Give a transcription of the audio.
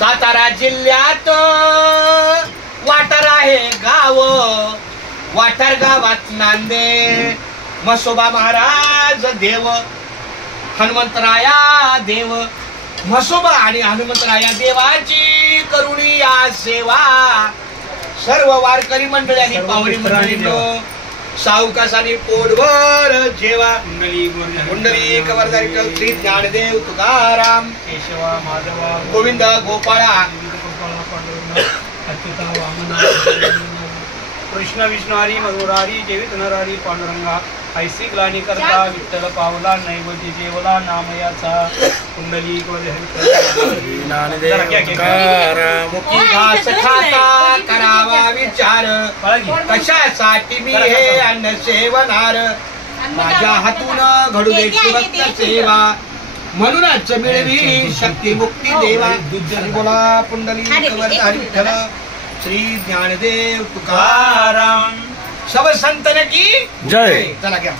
सातारा जिल्ह्यात वाटार आहे गाव, वाटार गावात नांदे म्हसोबा महाराज देव, हनुमंतराया देव, म्हसोबा आणि हनुमंतराया देवाची करुणी या सेवा. सर्व वारकरी मंडळी आणि पाहुणे मंडळींनो सावकासाने पोटभर जेवा. कुंडली कवरदारी श्री ज्ञानदेव तुकाराम केशवा माधवा गोविंद गोपाळा कृष्ण विष्णू हरी मधुरारी जेवित नरहरी पांडुरंगा ऐसी ग्लानी करता विठ्ठल पावला नैवेद्य जेवला नामयाचा. कुंडली मुखी घास खाता करावा विचार, कशासाठी मी हे अन्न सेवनार, माझ्या हातून घडू दे भक्त सेवा, म्हणूनच मिळवी शक्ती मुक्ती देवा. बोला पुंडली कवरधारी विठ्ठल श्री ज्ञानदेव तुकाराम. सब संतन की जय. चला घ्या.